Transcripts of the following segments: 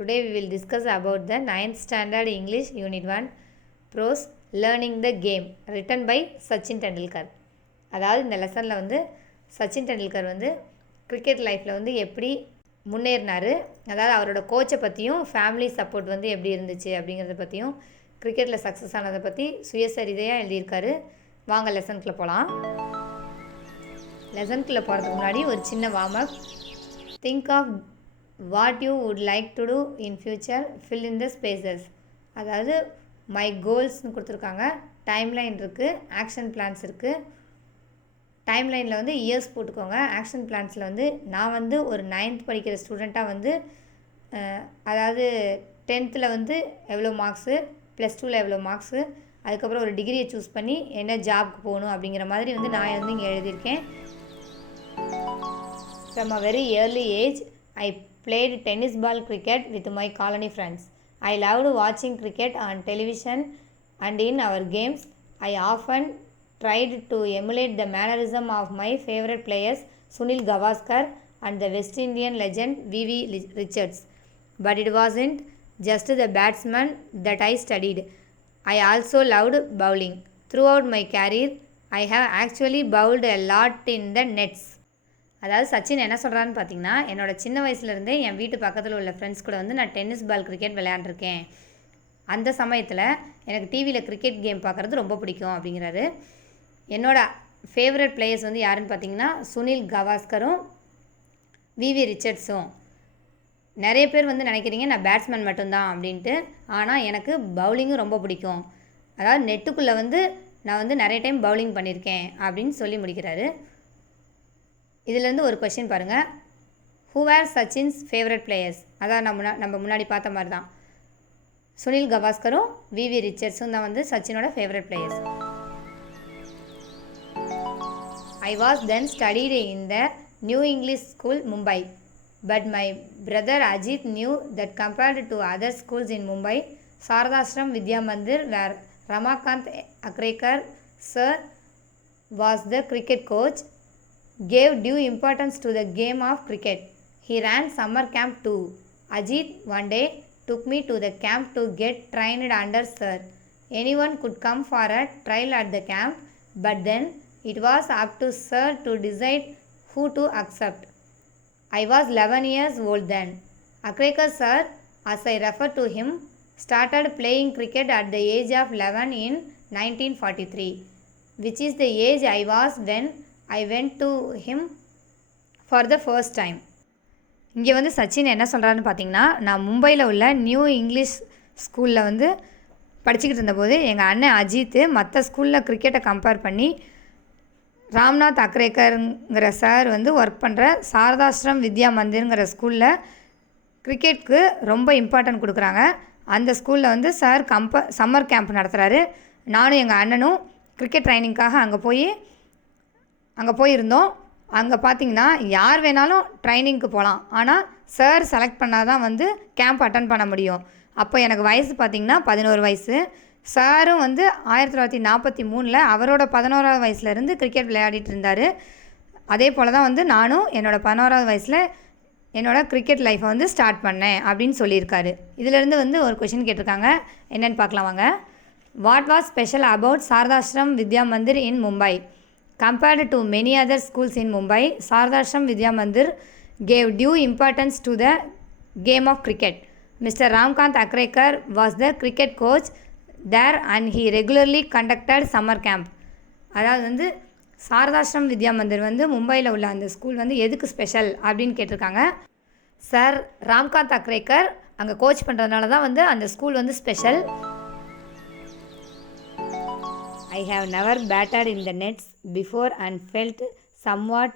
Today we will discuss about the 9th Standard English Unit-1 Prose Learning the Game written by sachin tendulkar. அதாவது இந்த லெசனில் வந்து சச்சின் டெண்டுல்கர் வந்து cricket லைஃப்பில் வந்து எப்படி முன்னேறினார், அதாவது அவரோட கோச்சை பற்றியும் ஃபேமிலி சப்போர்ட் வந்து எப்படி இருந்துச்சு அப்படிங்கிறத பற்றியும் கிரிக்கெட்டில் சக்ஸஸ் ஆனதை பற்றி சுயசரிதையாக எழுதியிருக்காரு. வாங்க லெசனுக்குள்ளே போகலாம். லெசனுக்குள்ளே போகிறதுக்கு முன்னாடி ஒரு சின்ன warm up. Think of what you would like to do in future, fill in the spaces. அதாவது மை கோல்ஸ்னு கொடுத்துருக்காங்க, டைம்லைன் இருக்குது, ஆக்ஷன் பிளான்ஸ் இருக்குது. டைம்லைனில் வந்து இயர்ஸ் போட்டுக்கோங்க. ஆக்ஷன் பிளான்ஸில் வந்து நான் வந்து ஒரு 9th படிக்கிற ஸ்டூடெண்ட்டாக வந்து அதாவது 10th வந்து எவ்வளோ மார்க்ஸு, +2 எவ்வளோ மார்க்ஸு, அதுக்கப்புறம் ஒரு டிகிரியை சூஸ் பண்ணி என்ன ஜாப்க்கு போகணும் அப்படிங்கிற மாதிரி வந்து நான் வந்து இங்கே எழுதியிருக்கேன். From a very early age, I played tennis ball cricket with my colony friends. I loved watching cricket on television and in our games. I often tried to emulate the mannerism of my favorite players, Sunil Gavaskar and the West Indian legend V.V. Richards. But it wasn't just the batsman that I studied. I also loved bowling. Throughout my career, I have actually bowled a lot in the nets. அதாவது சச்சின் என்ன சொல்கிறான்னு பார்த்தீங்கன்னா, என்னோட சின்ன வயசுலேருந்தே என் வீட்டு பக்கத்தில் உள்ள ஃப்ரெண்ட்ஸ் கூட வந்து நான் டென்னிஸ் பால் கிரிக்கெட் விளையாண்டுருக்கேன். அந்த சமயத்தில் எனக்கு டிவியில் கிரிக்கெட் கேம் பார்க்குறது ரொம்ப பிடிக்கும் அப்படிங்கிறாரு. என்னோட ஃபேவரட் பிளேயர்ஸ் வந்து யாருன்னு பார்த்தீங்கன்னா சுனில் கவாஸ்கரும் விவி ரிச்சர்ட்ஸும். நிறைய பேர் வந்து நினைக்கிறீங்க நான் பேட்ஸ்மேன் மட்டும்தான் அப்படின்ட்டு, ஆனால் எனக்கு பவுலிங்கும் ரொம்ப பிடிக்கும். அதாவது நெட்டுக்குள்ளே வந்து நான் வந்து நிறைய டைம் பவுலிங் பண்ணியிருக்கேன் அப்படின்னு சொல்லி முடிக்கிறாரு. இதிலேருந்து ஒரு கொஷின் பாருங்கள். Who are Sachin's favourite players? அதான் நம்ம முன்னாடி பார்த்த மாதிரி தான் சுனில் கவாஸ்கரும் விவி ரிச்சர்ட்ஸும் தான் வந்து சச்சினோட favourite players. I was then studied in the New English School, Mumbai. But my brother Ajit knew that compared to other schools in Mumbai, Saradashram Vidya Mandir, where Ramakant Akrekar sir was the cricket coach, gave due importance to the game of cricket. He ran summer camp too. Ajit one day took me to the camp to get trained under sir. Anyone could come for a trial at the camp, but then it was up to sir to decide who to accept. I was 11 years old then. Akrekar sir, as I refer to him, started playing cricket at the age of 11 in 1943, which is the age I was when I went to him for the first time. இங்கே வந்து சச்சின் என்ன சொல்கிறாருன்னு பார்த்தீங்கன்னா, நான் மும்பையில் உள்ள new English ஸ்கூலில் வந்து படிச்சுக்கிட்டு இருந்தபோது எங்கள் அண்ணன் அஜித்து மற்ற ஸ்கூலில் கிரிக்கெட்டை கம்பேர் பண்ணி ராம்நாத் அக்ரேக்கருங்கிற சார் வந்து ஒர்க் பண்ணுற சாரதாஸ்ரம் வித்யா மந்திருங்கிற ஸ்கூலில் கிரிக்கெட்டுக்கு ரொம்ப இம்பார்ட்டன்ட் கொடுக்குறாங்க. அந்த ஸ்கூலில் வந்து சார் சம்மர் கேம்ப் நடத்துகிறாரு. நானும் எங்கள் அண்ணனும் கிரிக்கெட் ட்ரைனிங்காக அங்கே போயிருந்தோம். அங்கே பார்த்திங்கன்னா யார் வேணாலும் ட்ரைனிங்க்கு போகலாம், ஆனால் சார் செலக்ட் பண்ணால் தான் வந்து கேம்ப் அட்டன் பண்ண முடியும். அப்போ எனக்கு வயசு பார்த்திங்கன்னா 11 வயசு. சாரும் வந்து 1943 அவரோட 11வது வயசுலேருந்து கிரிக்கெட் விளையாடிட்டு இருந்தார். அதே போல் தான் வந்து நானும் என்னோடய 11வது வயசில் என்னோடய கிரிக்கெட் லைஃப்பை வந்து ஸ்டார்ட் பண்ணேன் அப்படின்னு சொல்லியிருக்காரு. இதிலேருந்து வந்து ஒரு கொஷின் கேட்டிருக்காங்க, என்னென்னு பார்க்கலாம் வாங்க. What was special about Shardashram Vidya Mandir in Mumbai? Compared to many other schools in Mumbai, Saradashram Vidya Mandir gave due importance to the game of cricket. Mr. Ramkant Akrekar was the cricket coach there and he regularly conducted summer camp. அதாவது வந்து சாரதாஸ்ரம் வித்யா மந்திர் வந்து மும்பையில் உள்ள அந்த school வந்து எதுக்கு special அப்படின்னு கேட்டிருக்காங்க. சார் ராம்காந்த் அக்ரேக்கர் அங்கே கோச் பண்ணுறதுனால தான் வந்து அந்த ஸ்கூல் வந்து special. I have never batted in the nets before and felt somewhat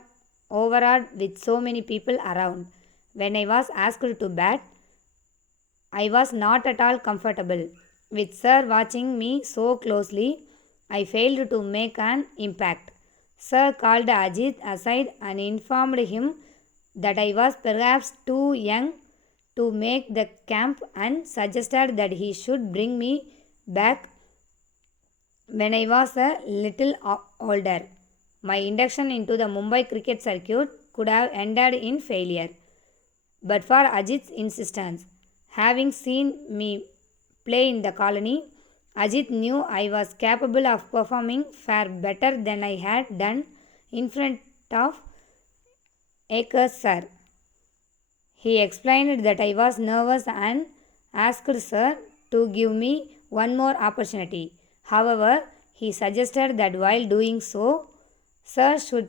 overawed with so many people around. When I was asked to bat, I was not at all comfortable. With sir watching me so closely, I failed to make an impact. Sir called Ajit aside and informed him that I was perhaps too young to make the camp and suggested that he should bring me back when I was a little older. My induction into the Mumbai cricket circuit could have ended in failure, but for Ajit's insistence. Having seen me play in the colony, Ajit knew I was capable of performing far better than I had done in front of Akers sir. He explained that I was nervous and asked sir to give me one more opportunity. However, he suggested that while doing so, sir should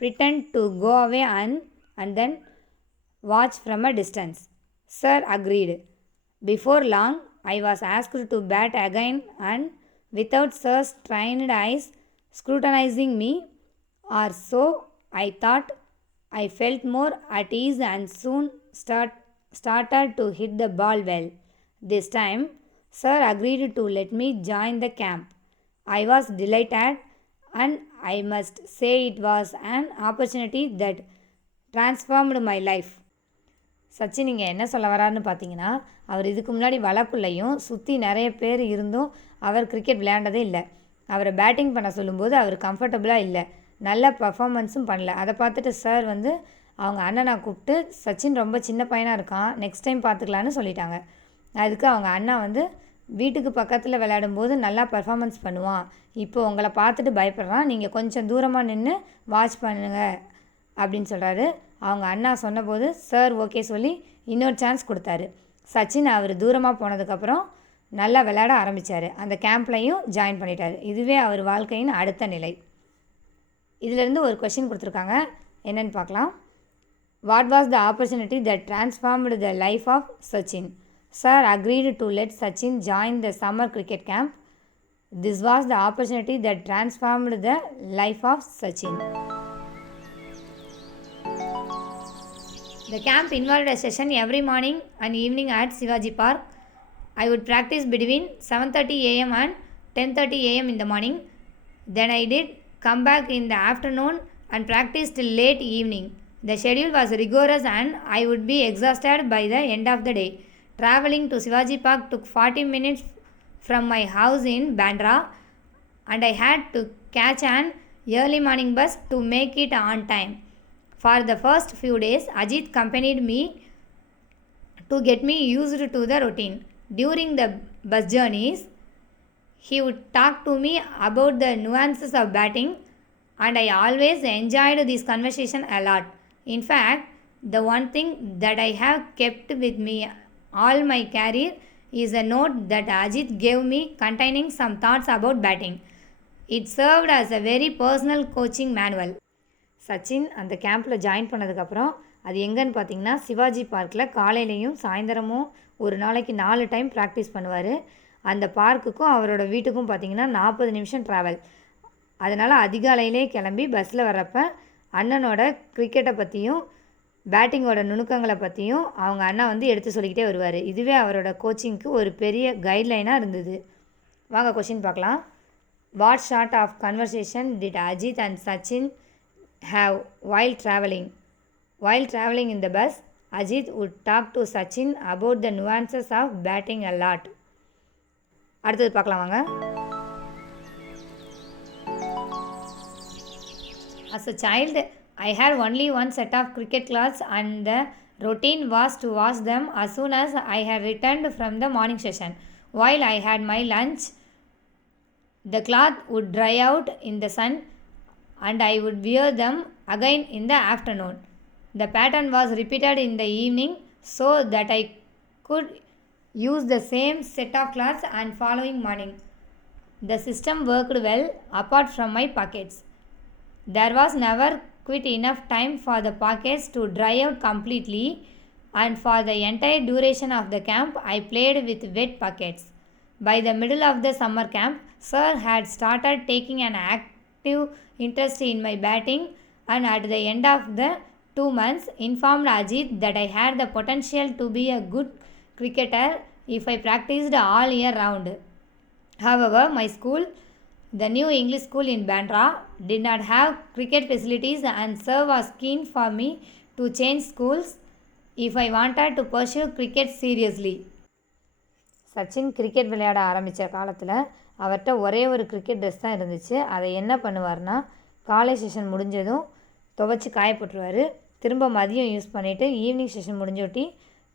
pretend to go away and then watch from a distance. Sir agreed. Before long, I was asked to bat again, and without sir's trained eyes scrutinizing me, or so I thought, I felt more at ease and soon started to hit the ball well. This time, sir agreed to let me join the camp. I was delighted, and I must say it was an opportunity that transformed my life. Sachin இங்கே என்ன சொல்ல வராருன்னு பார்த்தீங்கன்னா, அவர் இதுக்கு முன்னாடி வளர்ப்புலையும் சுற்றி நிறைய பேர் இருந்தும் அவர் கிரிக்கெட் விளையாண்டதே இல்லை. அவரை பேட்டிங் பண்ண சொல்லும்போது அவர் கம்ஃபர்டபுளாக இல்லை, நல்ல பர்ஃபார்மன்ஸும் பண்ணல. அதை பார்த்துட்டு சார் வந்து அவங்க அண்ணனை கூப்பிட்டு, சச்சின் ரொம்ப சின்ன பையனாக இருக்கான், நெக்ஸ்ட் டைம் பார்த்துக்கலான்னு சொல்லிட்டாங்க. அதுக்கு அவங்க அண்ணா வந்து, வீட்டுக்கு பக்கத்தில் விளையாடும்போது நல்லா பர்ஃபார்மன்ஸ் பண்ணுவான், இப்போ உங்களை பார்த்துட்டு பயப்படுறான், நீங்கள் கொஞ்சம் தூரமாக நின்று வாட்ச் பண்ணுங்க அப்படின்னு சொல்கிறாரு. அவங்க அண்ணா சொன்னபோது சார் ஓகே சொல்லி இன்னொரு சான்ஸ் கொடுத்தாரு. சச்சின் அவர் தூரமாக போனதுக்கப்புறம் நல்லா விளையாட ஆரம்பித்தார். அந்த கேம்ப்லையும் ஜாயின் பண்ணிட்டார். இதுவே அவர் வாழ்க்கையின் அடுத்த நிலை. இதிலிருந்து ஒரு கொஷின் கொடுத்துருக்காங்க, என்னென்னு பார்க்கலாம். What was the opportunity that transformed the life of Sachin? Sir agreed to let Sachin join the summer cricket camp. This was the opportunity that transformed the life of Sachin. The camp involved a session every morning and evening at Shivaji Park. I would practice between 7:30 a.m. and 10:30 a.m. in the morning. Then I did come back in the afternoon and practice till late evening. The schedule was rigorous and I would be exhausted by the end of the day. Traveling to Shivaji Park took 40 minutes from my house in Bandra, and I had to catch an early morning bus to make it on time. For the first few days, Ajit accompanied me to get me used to the routine. During the bus journeys, he would talk to me about the nuances of batting, and I always enjoyed this conversation a lot. In fact, the one thing that I have kept with me all my career is a note that Ajit gave me containing some thoughts about batting. It served as a very personal coaching manual. Sachin அந்த கேம்பில் join பண்ணதுக்கப்புறம் அது எங்கன்னு பார்த்தீங்கன்னா, சிவாஜி பார்க்கில் காலையிலையும் சாயந்தரமும் ஒரு நாளைக்கு 4 டைம் ப்ராக்டிஸ் பண்ணுவார். அந்த பார்க்குக்கும் அவரோட வீட்டுக்கும் பார்த்திங்கன்னா 40 நிமிஷம் ட்ராவல். அதனால் அதிகாலையிலே கிளம்பி பஸ்ஸில் வர்றப்ப அண்ணனோட கிரிக்கெட்டை பற்றியும் பேட்டிங்கோட நுணுக்கங்களை பற்றியும் அவங்க அண்ணா வந்து எடுத்து சொல்லிக்கிட்டே வருவார். இதுவே அவரோட கோச்சிங்க்கு ஒரு பெரிய கைட்லைனாக இருந்தது. வாங்க கொஷின் பார்க்கலாம். What sort of conversation did Ajit and Sachin have while traveling? While traveling in the bus, Ajit would talk to Sachin about the nuances of batting a lot. அடுத்தது பார்க்கலாம் வாங்க. As a child, I had only one set of cricket clothes and the routine was to wash them as soon as I had returned from the morning session. While I had my lunch, the cloth would dry out in the sun and I would wear them again in the afternoon. The pattern was repeated in the evening so that I could use the same set of clothes and following morning. The system worked well apart from my pockets. There was never quite enough time for the pockets to dry out completely, and for the entire duration of the camp I played with wet pockets. By the middle of the summer camp, Sir had started taking an active interest in my batting, and at the end of the 2 months informed Ajit that I had the potential to be a good cricketer if I practiced all year round. However, my school, the new English school in Bandra, did not have cricket facilities, and Sir was keen for me to change schools if I wanted to pursue cricket seriously. Sachin cricket விளையாட ஆரம்பித்த காலத்தில் அவர்கிட்ட ஒரே ஒரு cricket dress தான் இருந்துச்சு. அதை என்ன பண்ணுவார்னா, காலை செஷன் முடிஞ்சதும் துவைச்சி காய போட்டுருவார். திரும்ப மதியம் யூஸ் பண்ணிவிட்டு ஈவினிங் செஷன் முடிஞ்சொட்டி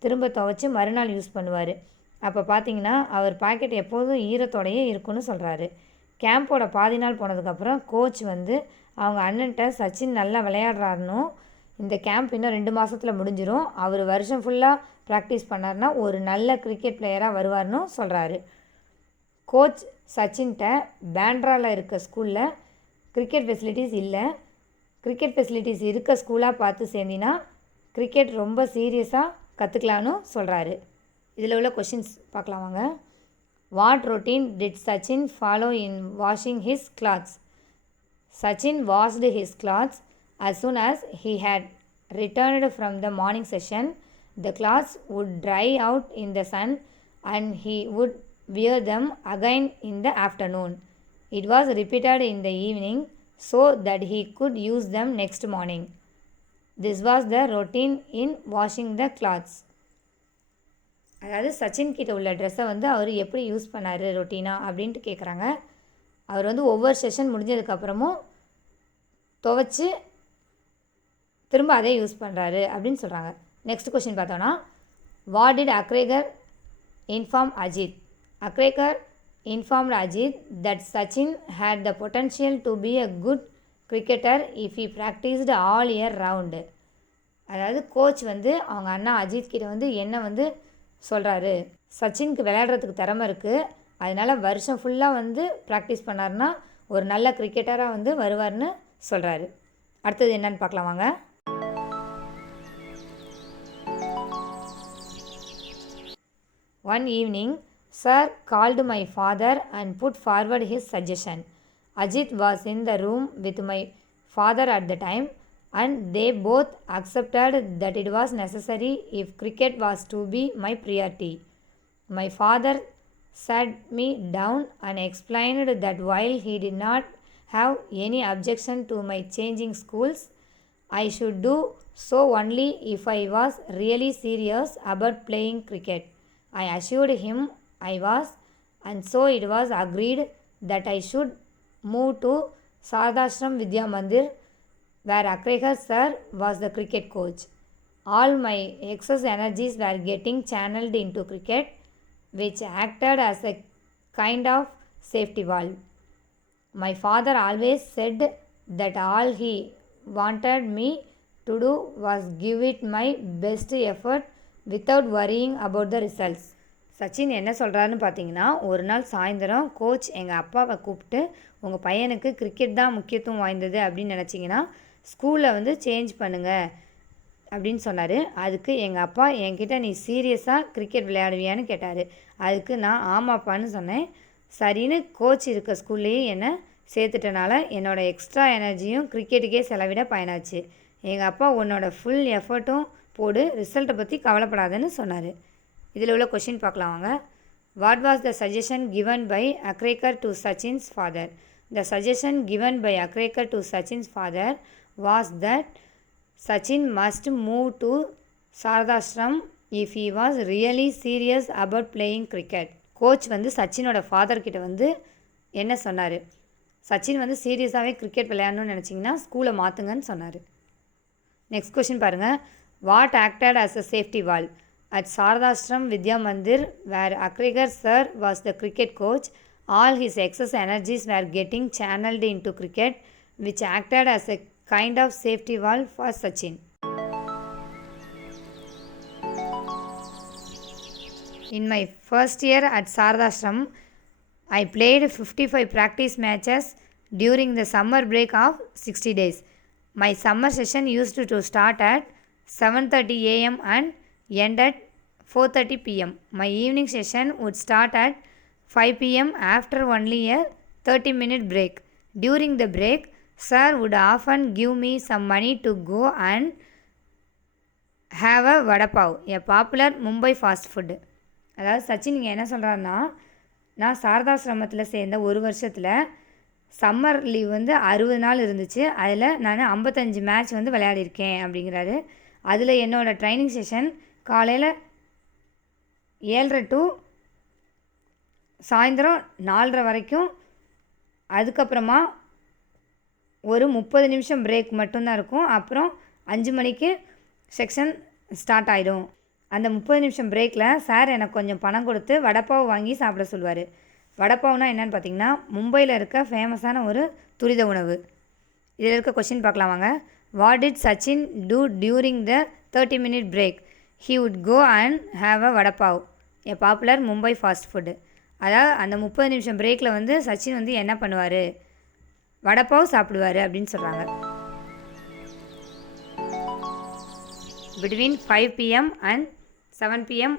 திரும்ப துவைச்சி மறுநாள் யூஸ் பண்ணுவார். அப்போ பார்த்தீங்கன்னா அவர் பாக்கெட் எப்போதும் ஈரத்தோடையே இருக்குன்னு சொல்கிறாரு. கேம்போட பாதி நாள் போனதுக்கப்புறம் கோச் வந்து அவங்க அண்ணன்ட்ட சச்சின் நல்லா விளையாடுறாருன்னும், இந்த கேம்ப் இன்னும் 2 மாதத்தில் முடிஞ்சிடும், அவர் வருஷம் ஃபுல்லாக ப்ராக்டிஸ் பண்ணார்னா ஒரு நல்ல கிரிக்கெட் பிளேயராக வருவார்னு சொல்கிறாரு. கோச் சச்சின்கிட்ட பேண்ட்ராவில் இருக்க ஸ்கூலில் கிரிக்கெட் ஃபெசிலிட்டிஸ் இல்லை, கிரிக்கெட் ஃபெசிலிட்டிஸ் இருக்க ஸ்கூலாக பார்த்து சேர்ந்தினா கிரிக்கெட் ரொம்ப சீரியஸாக கற்றுக்கலான்னு சொல்கிறாரு. இதில் உள்ள கொஷின்ஸ் பார்க்கலாம் வாங்க. What routine did Sachin follow in washing his clothes? Sachin washed his clothes as soon as he had returned from the morning session. The clothes would dry out in the sun and he would wear them again in the afternoon. It was repeated in the evening so that he could use them next morning. This was the routine in washing the clothes. அதாவது சச்சின் கிட்ட உள்ள ட்ரெஸ்ஸை வந்து அவர் எப்படி use பண்ணார் ரொட்டீனாக அப்படின்ட்டு கேட்குறாங்க. அவர் வந்து ஒவ்வொரு செஷன் முடிஞ்சதுக்கப்புறமும் துவைச்சி திரும்ப அதே யூஸ் பண்ணுறாரு அப்படின்னு சொல்கிறாங்க. நெக்ஸ்ட் கொஷின் பார்த்தோன்னா, what did Achrekar inform Ajit? Achrekar informed Ajit that Sachin had the potential to be a good cricketer if he practised all year round. அதாவது கோச் வந்து அவங்க அண்ணா அஜித் கிட்ட வந்து என்ன வந்து சொல்கிறாரு, சச்சினுக்கு விளையாடுறதுக்கு திறமை இருக்குது, அதனால் வருஷம் ஃபுல்லாக வந்து ப்ராக்டிஸ் பண்ணார்னா ஒரு நல்ல கிரிக்கெட்டராக வந்து வருவார்னு சொல்கிறாரு. அடுத்தது என்னன்னு பார்க்கலாம் வாங்க. One evening, sir called my father and put forward his suggestion. Ajit was in the room with my father at the time, and they both accepted that it was necessary if cricket was to be my priority. My father sat me down and explained that while he did not have any objection to my changing schools, I should do so only if I was really serious about playing cricket. I assured him I was, and so it was agreed that I should move to Sardashram Vidya Mandir, where Akrekar sir was the cricket coach. All my excess energies were getting channeled into cricket, which acted as a kind of safety valve. My father always said that all he wanted me to do was give it my best effort without worrying about the results. Sachin என்ன சொல்கிறாருன்னு பார்த்தீங்கன்னா, ஒரு நாள் சாயந்தரம் coach எங்கள் அப்பாவை கூப்பிட்டு, உங்கள் பையனுக்கு கிரிக்கெட் தான் முக்கியத்துவம் வாய்ந்தது அப்படின்னு நினச்சிங்கன்னா ஸ்கூலில் வந்து சேஞ்ச் பண்ணுங்கள் அப்படின்னு சொன்னார். அதுக்கு எங்கள் அப்பா என்கிட்ட நீ சீரியஸாக கிரிக்கெட் விளையாடுவியான்னு கேட்டார். அதுக்கு நான் ஆமாப்பான்னு சொன்னேன். சரின்னு கோச் இருக்க ஸ்கூல்லேயே என்னை சேர்த்துட்டனால என்னோடய எக்ஸ்ட்ரா எனர்ஜியும் கிரிக்கெட்டுக்கே செலவிட பயனாச்சு. எங்கள் அப்பா உன்னோட ஃபுல் எஃபர்ட்டும் போடு, ரிசல்ட்டை பற்றி கவலைப்படாதுன்னு சொன்னார். இதில் உள்ள கொஷின் பார்க்கலாம் வாங்க. What was the suggestion given by Achrekar to Sachin's father? The suggestion given by Achrekar to Sachin's father was that Sachin must move to Sardashram if he was really serious about playing cricket. Coach வந்து சச்சினோட father கிட்ட வந்து என்ன சொன்னார், சச்சின் வந்து சீரியஸாகவே cricket விளையாடணும்னு நினச்சிங்கன்னா ஸ்கூலை மாற்றுங்கன்னு சொன்னார். நெக்ஸ்ட் கொஷின் பாருங்கள். What acted as a safety wall at Sharadashram Vidya Mandir where Achrekar sir was the cricket coach? All his excess energies were getting channelled into cricket which acted as a kind of safety valve for Sachin. In my first year at Sardashram, I played 55 practice matches during the summer break of 60 days. My summer session used to start at 7:30 am and end at 4:30 pm. My evening session would start at 5 pm after only a 30-minute break. During the break, sir would often give me some money to go and have a vada pav, a popular Mumbai fast food. அதாவது சச்சின் இங்கே என்ன சொல்கிறாருன்னா, நான் சாரதாசிரமத்தில் சேர்ந்த ஒரு வருஷத்தில் summer leave வந்து 60 நாள் இருந்துச்சு, அதில் நான் 55 மேட்ச் வந்து விளையாடிருக்கேன் அப்படிங்கிறாரு. அதில் என்னோடய ட்ரைனிங் செஷன் காலையில் 7:30 டு சாயந்தரம் 4:30 வரைக்கும், அதுக்கப்புறமா ஒரு 30 நிமிஷம் பிரேக் மட்டும்தான் இருக்கும். அப்புறம் 5 மணிக்கு செக்ஷன் ஸ்டார்ட் ஆகிடும். அந்த 30 நிமிஷம் பிரேக்கில் சார் எனக்கு கொஞ்சம் பணம் கொடுத்து வடைப்பாவு வாங்கி சாப்பிட சொல்லுவார். வடைப்பாவுனா என்னென்னு பார்த்தீங்கன்னா மும்பையில் இருக்க ஃபேமஸான ஒரு துரித உணவு. இதில் இருக்க கொஷின் பார்க்கலாம் வாங்க. What did Sachin do during the 30-minute break? He would go and have a vada pav, a popular Mumbai fast food. அதாவது அந்த 30 நிமிஷம் பிரேக்கில் வந்து சச்சின் வந்து என்ன பண்ணுவார்? வடைப்பாவ் சாப்பிடுவார் அப்படின்னு சொல்கிறாங்க. Between 5 p.m. and 7 p.m.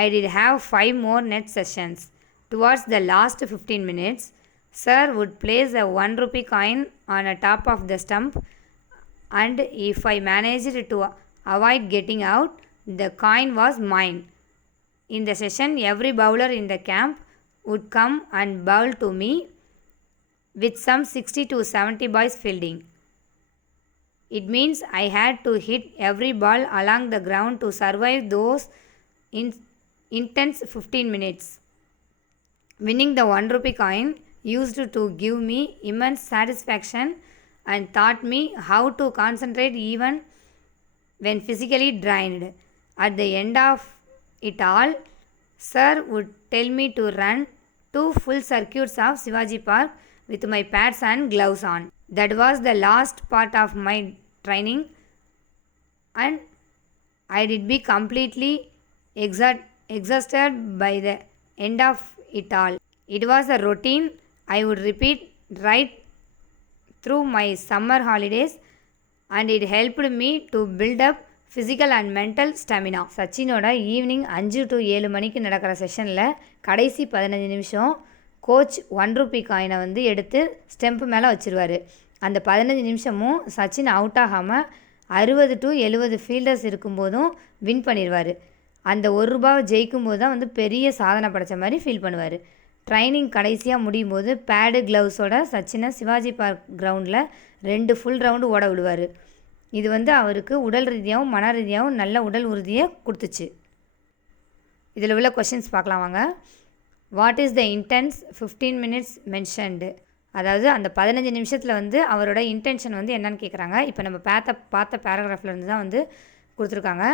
I did have 5 more net sessions. Towards the last 15 minutes, Sir would place a 1 rupee coin on the top of the stump, and if I managed to avoid getting out, the coin was mine. In the session, every bowler in the camp would come and bowl to me with some 60 to 70 boys fielding. It means I had to hit every ball along the ground to survive those intense 15 minutes. Winning the 1 rupee coin used to give me immense satisfaction and taught me how to concentrate even when physically drained. At the end of it all, Sir would tell me to run 2 full circuits of Shivaji Park with my pads and gloves on. That was the last part of my training, and I did be completely exhausted by the end of it all. It was a routine I would repeat right through my summer holidays, and it helped me to build up physical and mental stamina. சச்சினோட evening 5 to 7 மணிக்கு நடக்கிற செஷனில் கடைசி 15 நிமிஷம் coach 1 Ruby காயினை வந்து எடுத்து stump மேலே வச்சுருவார். அந்த 15 நிமிஷமும் சச்சின் அவுட் ஆகாமல் 60 to 70 ஃபீல்டர்ஸ் இருக்கும்போதும் வின் பண்ணிடுவார். அந்த 1 ரூபாவை ஜெயிக்கும்போது தான் வந்து பெரிய சாதனை படைத்த மாதிரி ஃபீல் பண்ணுவார். ட்ரைனிங் கடைசியாக முடியும் போது பேடு க்ளவுஸோட சச்சினை சிவாஜி பார்க் கிரவுண்டில் 2 ஃபுல் ரவுண்டு ஓட விடுவார். இது வந்து அவருக்கு உடல் ரீதியாகவும் மன ரீதியாகவும் நல்ல உடல் உறுதியை கொடுத்துச்சு. இதில் உள்ள கொஷின்ஸ் பார்க்கலாம் வாங்க. What is the intense 15 minutes mentioned? அதாவது அந்த 15 நிமிஷத்தில் வந்து அவரோட இன்டென்ஷன் வந்து என்னன்னு கேட்குறாங்க. இப்போ நம்ம பார்த்த பேராகிராஃபில் இருந்து தான் வந்து கொடுத்துருக்காங்க.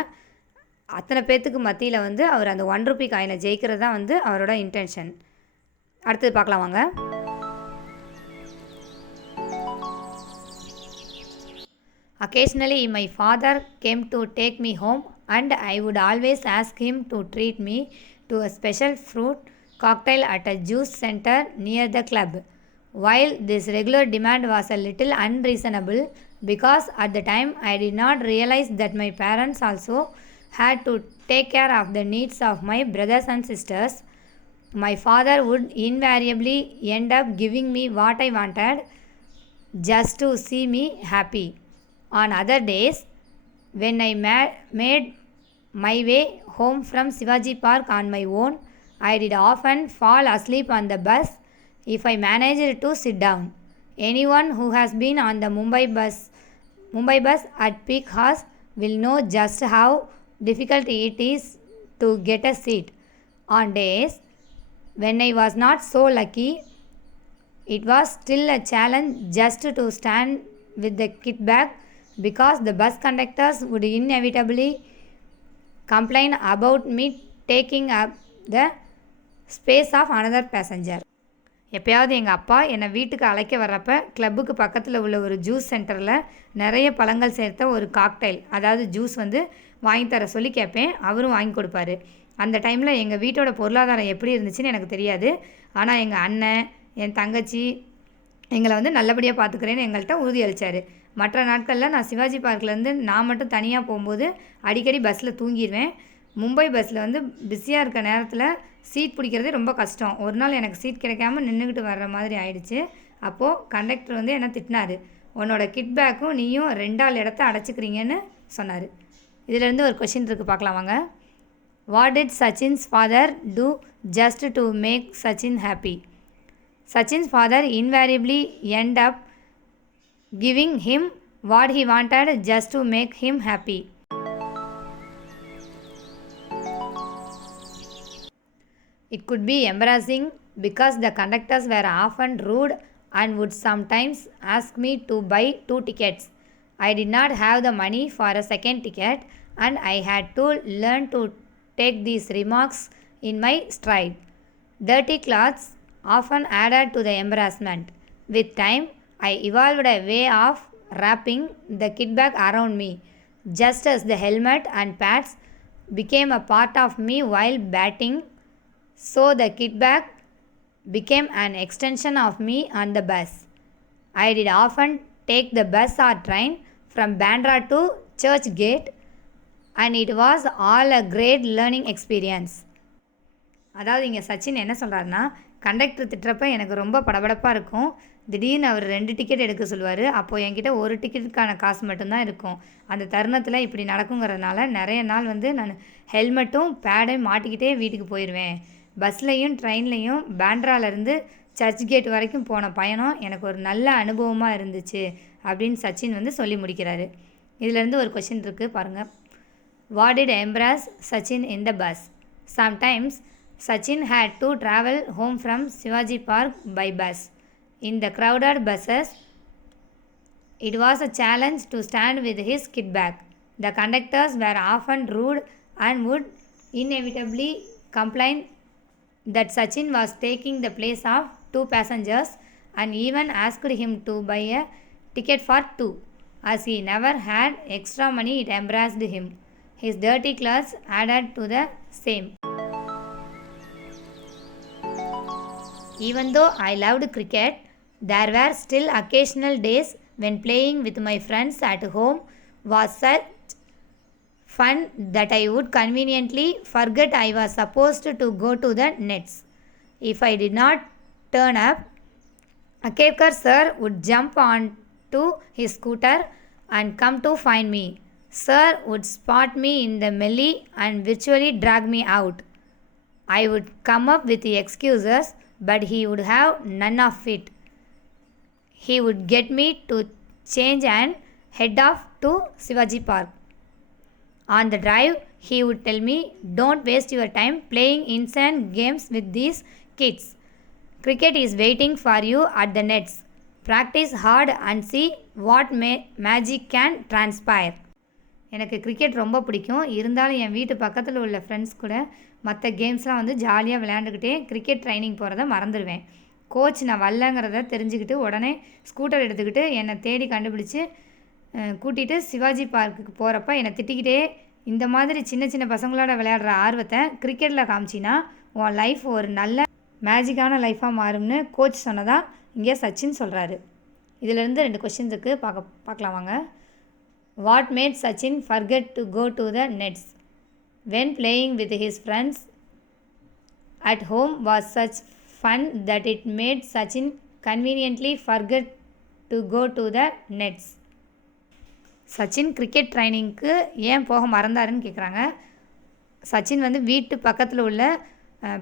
அத்தனை பேர்த்துக்கு மத்தியில் வந்து அவர் அந்த 1 ரூபி காயினை ஜெயிக்கிறது தான் வந்து அவரோட இன்டென்ஷன். அடுத்தது பார்க்கலாம் வாங்க. Occasionally my father came to take me home, and I would always ask him to treat me to a special fruit cocktail at a juice center near the club. While this regular demand was a little unreasonable, because at the time I did not realize that my parents also had to take care of the needs of my brothers and sisters, my father would invariably end up giving me what I wanted just to see me happy. On other days, when I made my way home from Shivaji Park on my own, I did often fall asleep on the bus if I managed to sit down. Anyone who has been on the Mumbai bus at peak hours will know just how difficult it is to get a seat. On days when I was not so lucky, it was still a challenge just to stand with the kit bag, because the bus conductors would inevitably complain about me taking up the space of another passenger. எப்போயாவது எங்கள் அப்பா என்னை வீட்டுக்கு அழைக்க வர்றப்ப கிளப்புக்கு பக்கத்தில் உள்ள ஒரு ஜூஸ் சென்டரில் நிறைய பழங்கள் சேர்த்த ஒரு காக்டைல், அதாவது ஜூஸ் வந்து வாங்கி தர சொல்லி கேட்பேன். அவரும் வாங்கி கொடுப்பாரு. அந்த டைமில் எங்கள் வீட்டோட பொருளாதாரம் எப்படி இருந்துச்சுன்னு எனக்கு தெரியாது. ஆனால் எங்கள் அண்ணன், என் தங்கச்சி எங்களை வந்து நல்லபடியாக பார்த்துக்கிறேன்னு எங்கள்கிட்ட உறுதி அளித்தார். மற்ற நாட்களில் நான் சிவாஜி பார்க்லேருந்து நான் மட்டும் தனியாக போகும்போது அடிக்கடி பஸ்ஸில் தூங்கிடுவேன். மும்பை பஸ்ஸில் வந்து பிஸியாக இருக்க நேரத்தில் சீட் பிடிக்கிறதே ரொம்ப கஷ்டம். ஒரு நாள் எனக்கு சீட் கிடைக்காம நின்றுக்கிட்டு வர்ற மாதிரி ஆயிடுச்சு. அப்போது கண்டக்டர் வந்து என்னை திட்டினார். உன்னோட கிட் பேக்கும் நீயும் 2 இடத்த அடைச்சிக்கிறீங்கன்னு சொன்னார். இதிலேருந்து ஒரு கொஷின் இருக்குது, பார்க்கலாம் வாங்க. What did Sachin's father do just to make Sachin happy? Sachin's father invariably end up giving him what he wanted just to make him happy. It could be embarrassing because the conductors were often rude and would sometimes ask me to buy 2 tickets. I did not have the money for a second ticket, and I had to learn to take these remarks in my stride. Dirty clothes often added to the embarrassment. With time, I evolved a way of wrapping the kit bag around me, just as the helmet and pads became a part of me while batting, so the kit bag became an extension of me on the bus. I did often take the bus or train from Bandra to Church Gate, and it was all a great learning experience. அதாவது இங்கே சச்சின் என்ன சொல்கிறாருன்னா, conductor திட்டுறப்ப எனக்கு ரொம்ப படபடப்பாக இருக்கும். திடீர்னு அவர் 2 ticket எடுக்க சொல்லுவார். அப்போது என்கிட்ட ஒரு டிக்கெட்டுக்கான காசு மட்டும்தான் இருக்கும். அந்த தருணத்தில் இப்படி நடக்குங்கிறதுனால நிறைய நாள் நான் ஹெல்மெட்டும் பேடையும் மாட்டிக்கிட்டே வீட்டுக்கு போயிடுவேன். பஸ்லையும் ட்ரெயின்லையும் பேண்ட்ராலேருந்து சர்ச் கேட் வரைக்கும் போன பயணம் எனக்கு ஒரு நல்ல அனுபவமாக இருந்துச்சு அப்படின்னு சச்சின் சொல்லி முடிக்கிறாரு. இதிலேருந்து ஒரு கொஷின் இருக்குது பாருங்கள். What did embarrass Sachin in the bus? Sometimes Sachin had to travel home from Shivaji Park by bus. In the crowded buses, it was a challenge to stand with his kit bag. The conductors were often rude and would inevitably complain that Sachin was taking the place of 2 passengers and even asked him to buy a ticket for 2. As he never had extra money, it embarrassed him. His dirty clothes added to the same. Even though I loved cricket, there were still occasional days when playing with my friends at home was such fun that I would conveniently forget I was supposed to go to the nets. If I did not turn up, Akekar sir would jump onto his scooter and come to find me. Sir would spot me in the melee and virtually drag me out. I would come up with the excuses, but he would have none of it. He would get me to change and head off to Shivaji Park. On the drive, he would tell me, "Don't waste your time playing insane games with these kids. Cricket is waiting for you at the nets. Practice hard and see what magic can transpire." எனக்கு cricket ரொம்ப பிடிக்கும். இருந்தாலும் என் வீட்டு பக்கத்தில் உள்ள friends கூட மற்ற கேம்ஸ்லாம் ஜாலியாக விளையாண்டுக்கிட்டே கிரிக்கெட் ட்ரைனிங் போகிறத மறந்துடுவேன். கோச் நான் வரலங்கிறத தெரிஞ்சுக்கிட்டு உடனே ஸ்கூட்டர் எடுத்துக்கிட்டு என்னை தேடி கண்டுபிடிச்சி கூட்டிகிட்டு சிவாஜி பார்க்குக்கு போகிறப்ப என்னை திட்டிக்கிட்டே, இந்த மாதிரி சின்ன சின்ன பசங்களோட விளையாடுற ஆர்வத்தை கிரிக்கெட்டில் காமிச்சின்னா உன் லைஃப் ஒரு நல்ல மேஜிக்கான லைஃபாக மாறும்னு கோச் சொன்னதா இங்கே சச்சின் சொல்கிறாரு. இதிலேருந்து 2 கொஷின்ஸ் இருக்குது, பார்க்கலாம் வாங்க. What made Sachin forget to go to the nets? When playing with his friends at home was such fun that it made Sachin conveniently forget to go to the nets. Sachin cricket ட்ரைனிங்க்கு ஏன் போக மறந்தாருன்னு கேட்குறாங்க. சச்சின் வீட்டு பக்கத்தில் உள்ள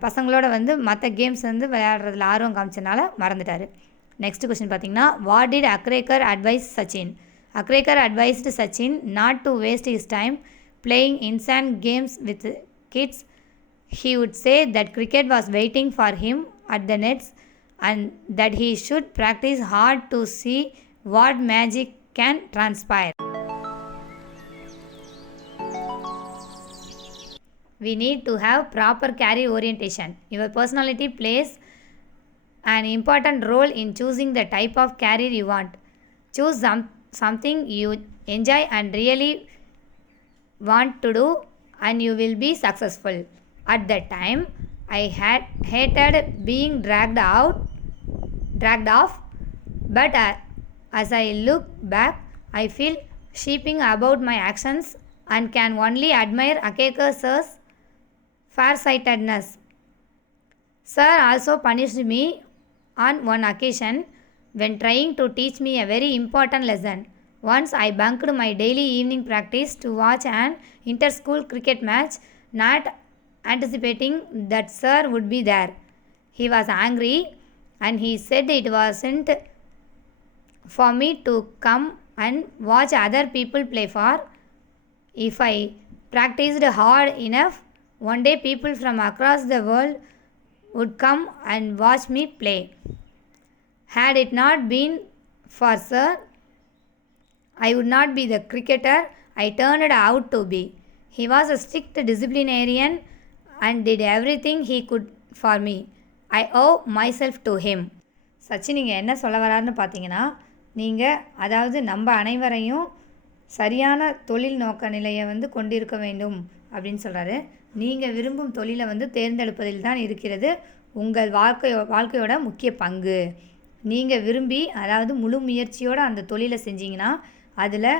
பசங்களோட மற்ற games விளையாடுறதுல ஆர்வம் காமிச்சனால மறந்துட்டார். நெக்ஸ்ட் கொஸ்டின் பார்த்தீங்கன்னா, what did Achrekar advise Sachin? Akrekar advised Sachin not to waste his time playing insane games with kids. He would say that cricket was waiting for him at the nets and that he should practice hard to see what magic can transpire. We need to have proper career orientation. Your personality plays an important role in choosing the type of career you want. Choose something you enjoy and really want to do, and you will be successful. At that time, I had hated being dragged off, but as I look back, I feel sheeping about my actions and can only admire Akekar sir's farsightedness. Sir also punished me on one occasion when trying to teach me a very important lesson. Once I bunked my daily evening practice to watch an inter-school cricket match, not anticipating that sir would be there. He was angry and he said it wasn't for me to come and watch other people play for. If I practiced hard enough, one day people from across the world would come and watch me play. Had it not been for sir, I would not be the cricketer I turned out to be. He was a strict disciplinarian and did everything he could for me. I owe myself to him. Sachin நீங்கள் என்ன சொல்ல வராருன்னு பார்த்தீங்கன்னா, நீங்கள் அதாவது நம்ம அனைவரையும் சரியான தொழில் நோக்க நிலையை வந்து கொண்டிருக்க வேண்டும் அப்படின்னு சொல்கிறாரு. நீங்கள் விரும்பும் தொழிலை வந்து தேர்ந்தெடுப்பதில் தான் இருக்கிறது உங்கள் வாழ்க்கையோட முக்கிய பங்கு. நீங்கள் விரும்பி அதாவது முழு முயற்சியோடு அந்த தொழிலை செஞ்சீங்கன்னா அதில்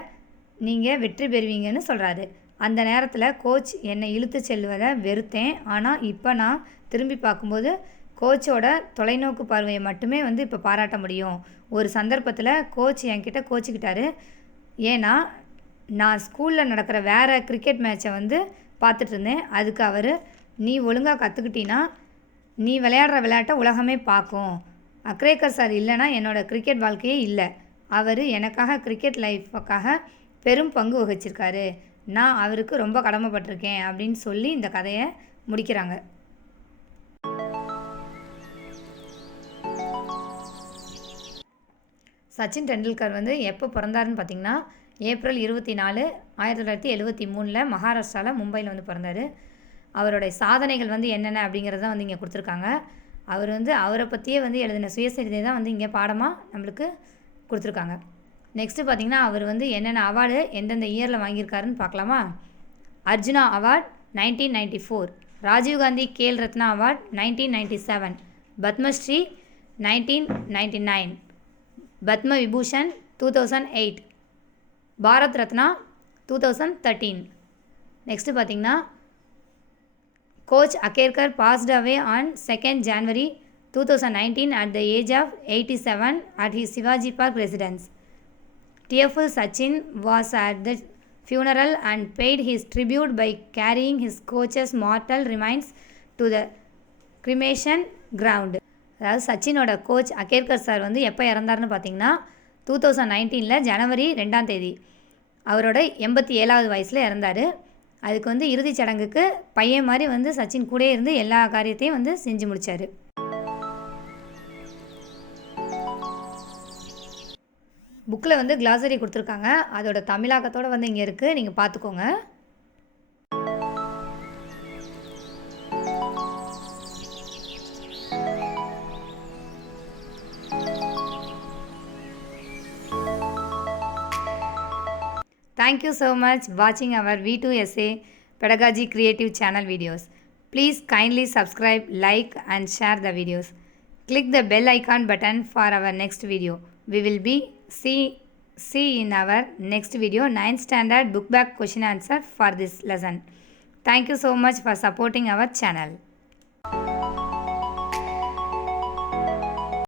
நீங்கள் வெற்றி பெறுவீங்கன்னு சொல்கிறாரு. அந்த நேரத்தில் கோச் என்னை இழுத்து செல்வதை வெறுத்தேன். ஆனால் இப்போ நான் திரும்பி பார்க்கும்போது கோச்சோட தொலைநோக்கு பார்வையை மட்டுமே வந்து இப்போ பாராட்ட முடியும். ஒரு சந்தர்ப்பத்தில் கோச் என்கிட்ட கோச்சிக்கிட்டாரு. ஏன்னா நான் ஸ்கூலில் நடக்கிற வேறு கிரிக்கெட் மேட்சை வந்து பார்த்துட்டு இருந்தேன். அதுக்கு அவர், நீ ஒழுங்காக கற்றுக்கிட்டீன்னா நீ விளையாடுற விளையாட்டை உலகமே பார்க்கும். அக்ரேக்கர் சார் இல்லைன்னா என்னோடய கிரிக்கெட் வாழ்க்கையே இல்லை. அவர் எனக்காக கிரிக்கெட் லைஃபுக்காக பெரும் பங்கு வகிச்சிருக்காரு. நான் அவருக்கு ரொம்ப கடமைப்பட்டிருக்கேன் அப்படின்னு சொல்லி இந்த கதையை முடிக்கிறாங்க. சச்சின் டெண்டுல்கர் வந்து எப்போ பிறந்தாருன்னு பார்த்தீங்கன்னா, ஏப்ரல் 24, 1973 மகாராஷ்டிராவில் மும்பையில் வந்து பிறந்தார். அவருடைய சாதனைகள் வந்து என்னென்ன அப்படிங்கிறத வந்து இங்கே கொடுத்துருக்காங்க. அவர் வந்து அவரை பற்றியே வந்து எழுதின சுயசரிதை தான் வந்து இங்கே பாடமாக நம்மளுக்கு கொடுத்துருக்காங்க. நெக்ஸ்ட்டு பார்த்திங்கன்னா, அவர் வந்து என்னென்ன அவார்டு எந்தெந்த இயரில் வாங்கியிருக்காருன்னு பார்க்கலாமா? Arjuna award 1994, Rajiv Gandhi Khel Ratna award 1997, Padma Shri 1999, Padma Vibhushan 2008, Bharat Ratna 2013. Next பார்த்திங்கன்னா, coach Achrekar passed away on 2nd January 2019 at the age of 87 at his Shivaji Park residence. Tearful Sachin was at the funeral and paid his tribute by carrying his coach's mortal remains to the cremation ground. அதாவது சச்சினோட coach அகேர்கர் sir வந்து எப்போ இறந்தார்னு பார்த்தீங்கன்னா 2019 ஜனவரி 2ஆம் தேதி. அவரோட 87வது வயசில் இறந்தார். அதுக்கு வந்து இறுதிச் சடங்குக்கு பையன் மாதிரி வந்து சச்சின் கூட இருந்து எல்லா காரியத்தையும் வந்து செஞ்சு முடித்தார். புக்கில் வந்து கிளாசரி கொடுத்துருக்காங்க. அதோட தமிழாக்கத்தோடு வந்து இங்கே இருக்குது, நீங்கள் பார்த்துக்கோங்க. Thank you so much watching our V2SA Pedagogy Creative Channel videos. Please kindly subscribe, like and share the videos. Click the bell icon button for our next video. We will be see in our next video 9th standard book back question answer for this lesson. Thank you so much for supporting our channel.